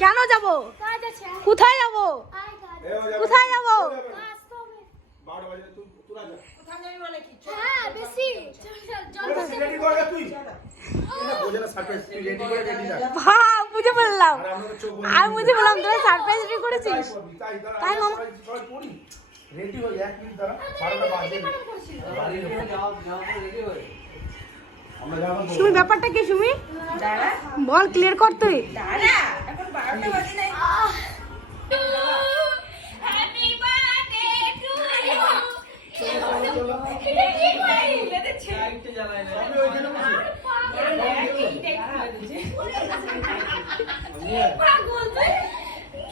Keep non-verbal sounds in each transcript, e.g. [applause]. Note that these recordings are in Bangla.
কেন যাব? কোথায় যাব। কোথায় যাব? হ্যাঁ বোঝে। হ্যাঁ বুঝে আমি তোরা সারপ্রাইজ রেডি করেছিস? তাই মামা। হয়ে এক মিনিট দাঁড়া, বারোটা বাজে। সুমি ব্যাপারটা কি সুমি? বল ক্লিয়ার কর তুই। হ্যাপি বার্থডে টু ইউ আমি ওইখানে বসি।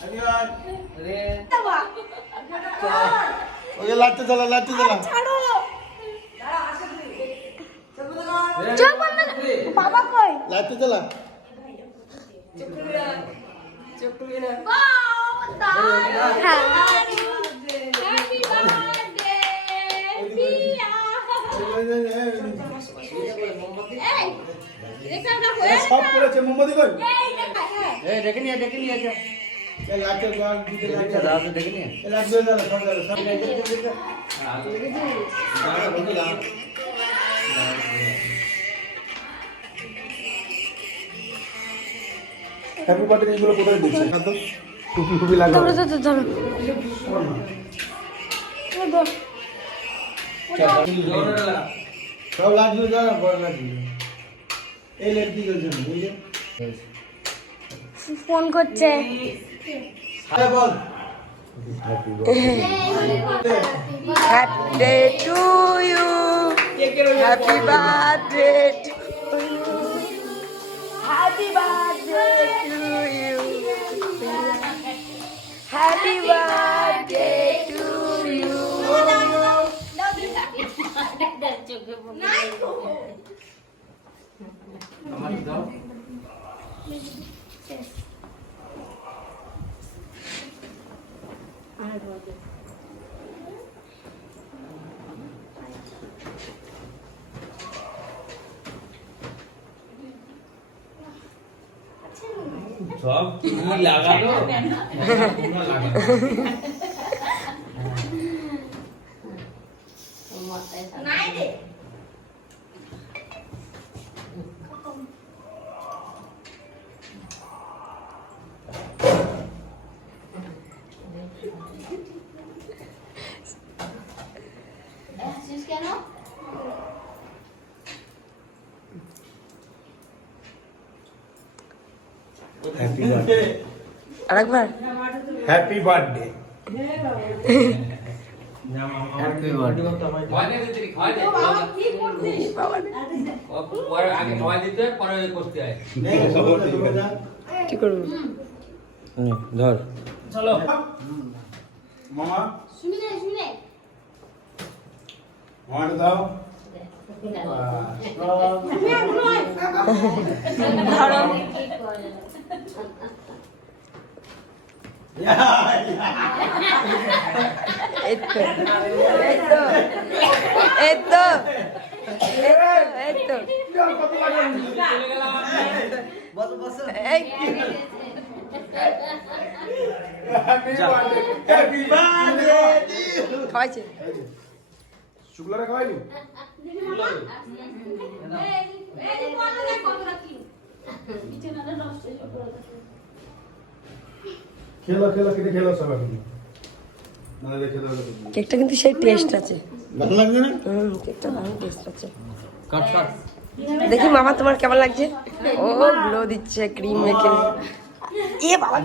আমি আর- ওই যে লাইটটা জ্বালা, লাইটটা জ্বালা। চল বন্ধ কর। বাবা কই? জ্বালা। হ্যাঁ হয়ে সব করেছে মোমবাতি কই? এই ডেকে নিয়ে ডেকে নিয়ে যা ডেকে নিয়ে। হ্যাপি বার্থডে এগুলো কোথায় দিচ্ছে টুপি টুপি লাগা ধরো সব লাগবে দাদা বড় লাগবে। এই লাইট দিয়ে জন্য বুঝলে? ফোন করছে। বল। Happy day to you happy birthday happy happy birthday to you আমার দাও সব তুমি লাগালো তোমরা লাগালো কেন হ্যাপি বার্থডে আরেকবার? হ্যাপি বার্থডে হ্যাপি বার্থডে কি করব? ধর। চলো। মামা? শুনি শুনি। দাও। তো এই হ্যাপি বার্থডে হ্যাপি বার্থডে খাওয়াইছে। শুক্লারে খাওয়াইলি [laughs] খেলো খেলো কেটে খেলো কেকটা কিন্তু সেই টেস্ট আছে। ভালো লাগছে না? হুম কেকটা টেস্ট আছে। কাট কাট। দেখি মামা তোমার কেমন লাগছে? ও গ্লো দিচ্ছে ক্রিম মেখে। এ বাবা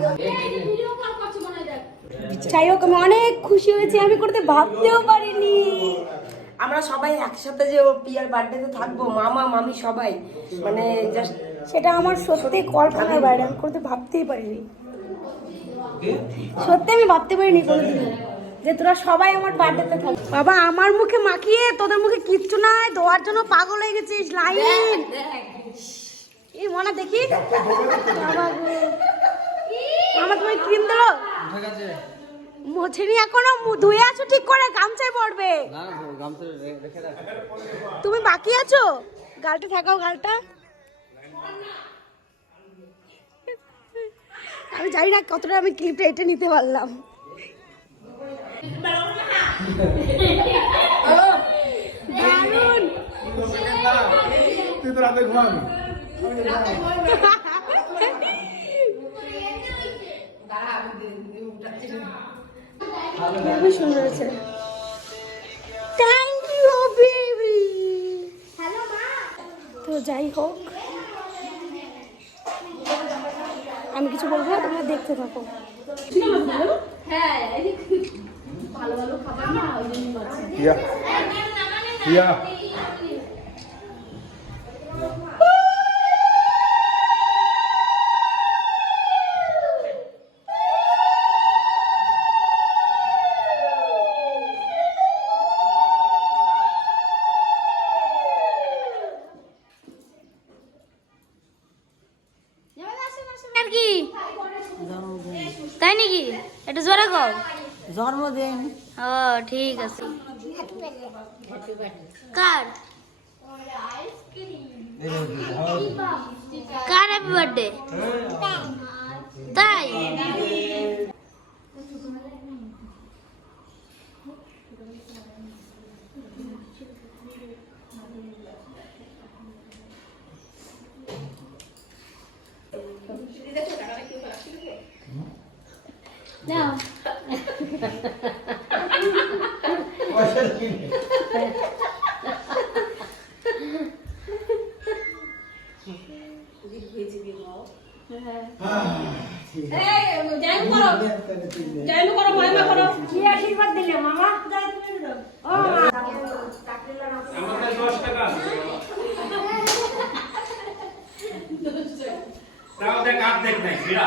যাই হোক আমি অনেক খুশি হয়েছি আমি করতে ভাবতেও পারিনি। আমরা সবাই একসাথে যে ওর পিয়ার বার্থডেতে থাকব মামা মামি সবাই। মানে জাস্ট সেটা আমার সত্যি কল্পনার বাইরে আমি করতে ভাবতেই পারিনি। সত্যি আমি ভাবতে পারিনি কোনোদিনও যে তোরা সবাই আমার বার্থডেতে থাকবে বাবা আমার মুখে মাখিয়ে তোদের মুখে কিচ্ছু নাই ধোয়ার জন্য পাগল হয়ে গেছিস লাইন। এই মনে দেখি। বাবা গো। মামা তুমি ক্রিম দিলো ঠিক আছে মোছেনি এখনও মু- ধুয়ে আছো ঠিক করে গামছায় পড়বে না না গামছা রেখে রাখ তুমি বাকি আছো? গালটা ঠেকাও গালটা। আমি জানি না কতটা আমি ক্লিপটা এটা নিতে পারলাম। দারুণ তুই তো রাতে ঘুমাবি। [laughs] খুবই সুন্দর হয়েছে থ্যাংক ইউ বেবি তো যাই হোক আমি কিছু বলব না তোমরা দেখতে থাকো হ্যাঁ ভালো ভালো খাবার না ওই জন্য ইয়া ইয়া নাকি একটু জোরে কও জন্মদিন। ও ঠিক আছে। কার কার হ্যাপি বার্থডে তাই। নাও দেখ আর দেখ নাই বিড়া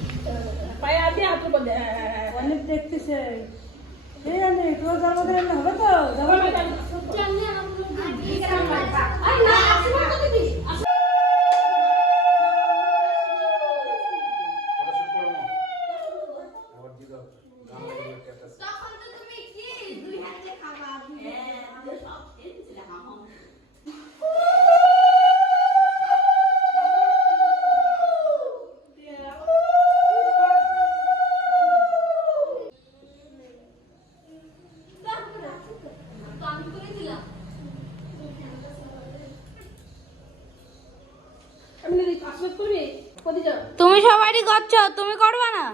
দেখতেছে। এই আমি জন্মদিন এমনি হবে তো? যাব তুমি সবারই করছ তুমি করবে না?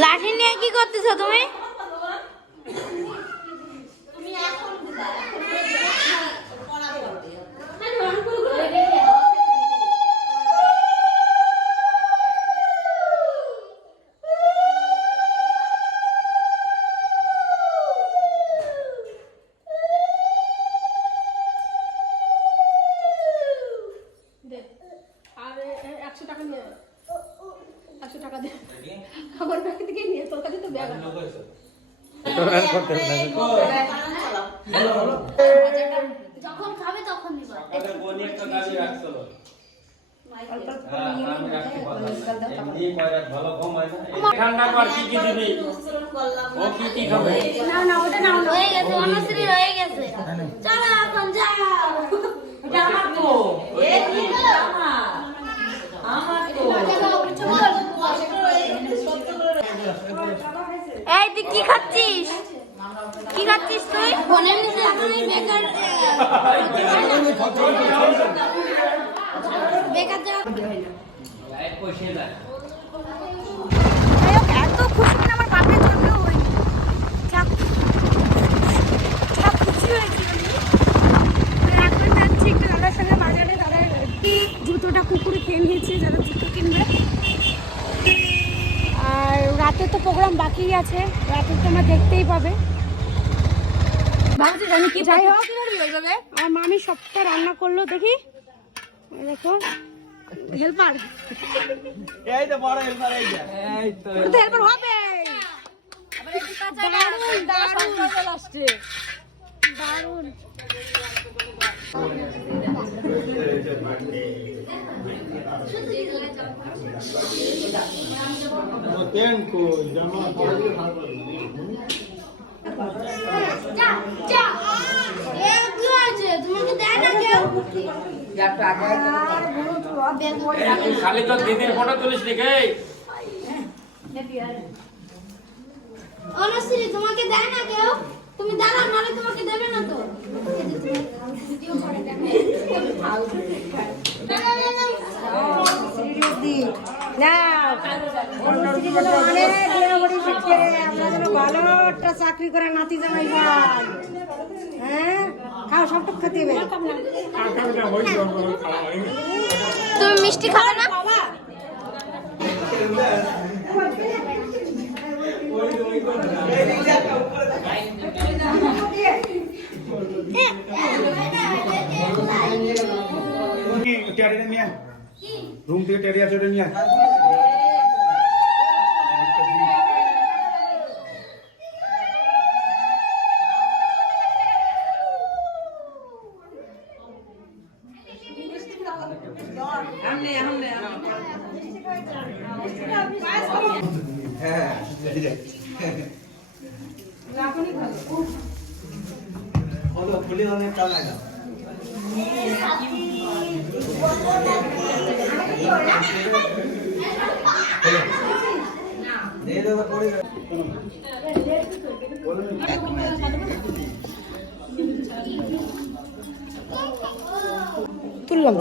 লাঠি নিয়ে কি করতেছো তুমি আর একশো টাকা নিয়ে একশো টাকা দে আমার ব্যাগ থেকে নিয়ে তোর কাছে তো ব্যাগ আছে যখন খাবে তখন দিবা আমাদের বোন একটা দাবি রাখছিল হ্যাঁ, আমি রাখতে পারলাম না। এমনি কয়রাত ভালো ঘুম হয় না। এই ঠান্ডা পর কি কি দিবি? ও কি কি খাবে? না না ওটা না হয়ে গেছে অনুশ্রী হয়ে গেছে। চলো এখন যাও এটা আমার তো। এ কি? আমার। আমার তো। এই তুই কি খাচ্ছিস? কি খাচ্ছিস তুই? ফোনের বেকার বেকার এত খুশি মানে আমার বাপের জন্মেও হয়নি। যা খুশি হয়েছি মানে এখন জুতোটা কুকুরে খেয়ে যারা জুতো কিনবে। আর রাতে তো প্রোগ্রাম বাকি আছে। রাতে আমার দেখতেই পাবে। জানি কি যাই হোক আর মামি সবটা রান্না করল দেখি। দেখো। হেল্পার। এই তো বড় হেল্পার এই যে। এই তো। হেল্পার হবে। দারুণ দারুণ। দারুণ। তেন কই? জামা খালি তো ফটো তুলিস কে অনুশ্রী তোমাকে দেয় না কেউ তুমি দাঁড়াও নাহলে তোমাকে দেবে না তো। চাকরি করে নাতি জামাই হ্যাঁ খাও সবটা খেতে হবে তুমি মিষ্টি খাবে না রুম থেকে টেরিয়া চলে নিয়ে হ্যাঁ খুলে অনেক টাকা തുള്ളം